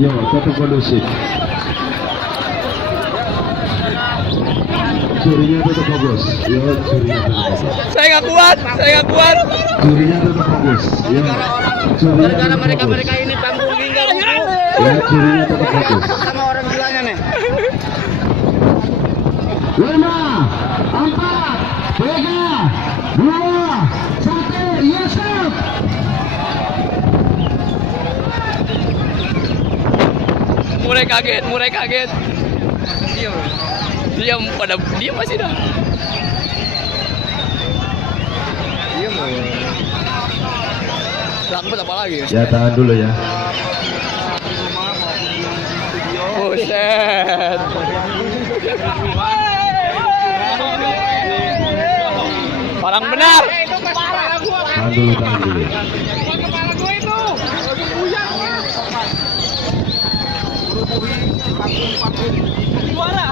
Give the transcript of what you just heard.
Yo, tetap kondusif. Jurinya tetap fokus. Yo, jurinya tetap fokus. Saya nggak kuat. Jurinya tetap fokus. Yo, jurinya Gara-gara tetap fokus. mereka ini panggung hingga rubuh. Ya, jurinya tetap fokus. Sama orang gilanya nih. 5, 4, 3, 2, 1, ya stop. Mulai kaget. Diam masih dah. Lakbet apa lagi? Ya, tahan dulu ya. Buset. Parang benar. Tahan dulu, tahan dulu. Kepala gue itu. Lagi buyang. Rubuhi, patung. Gimana?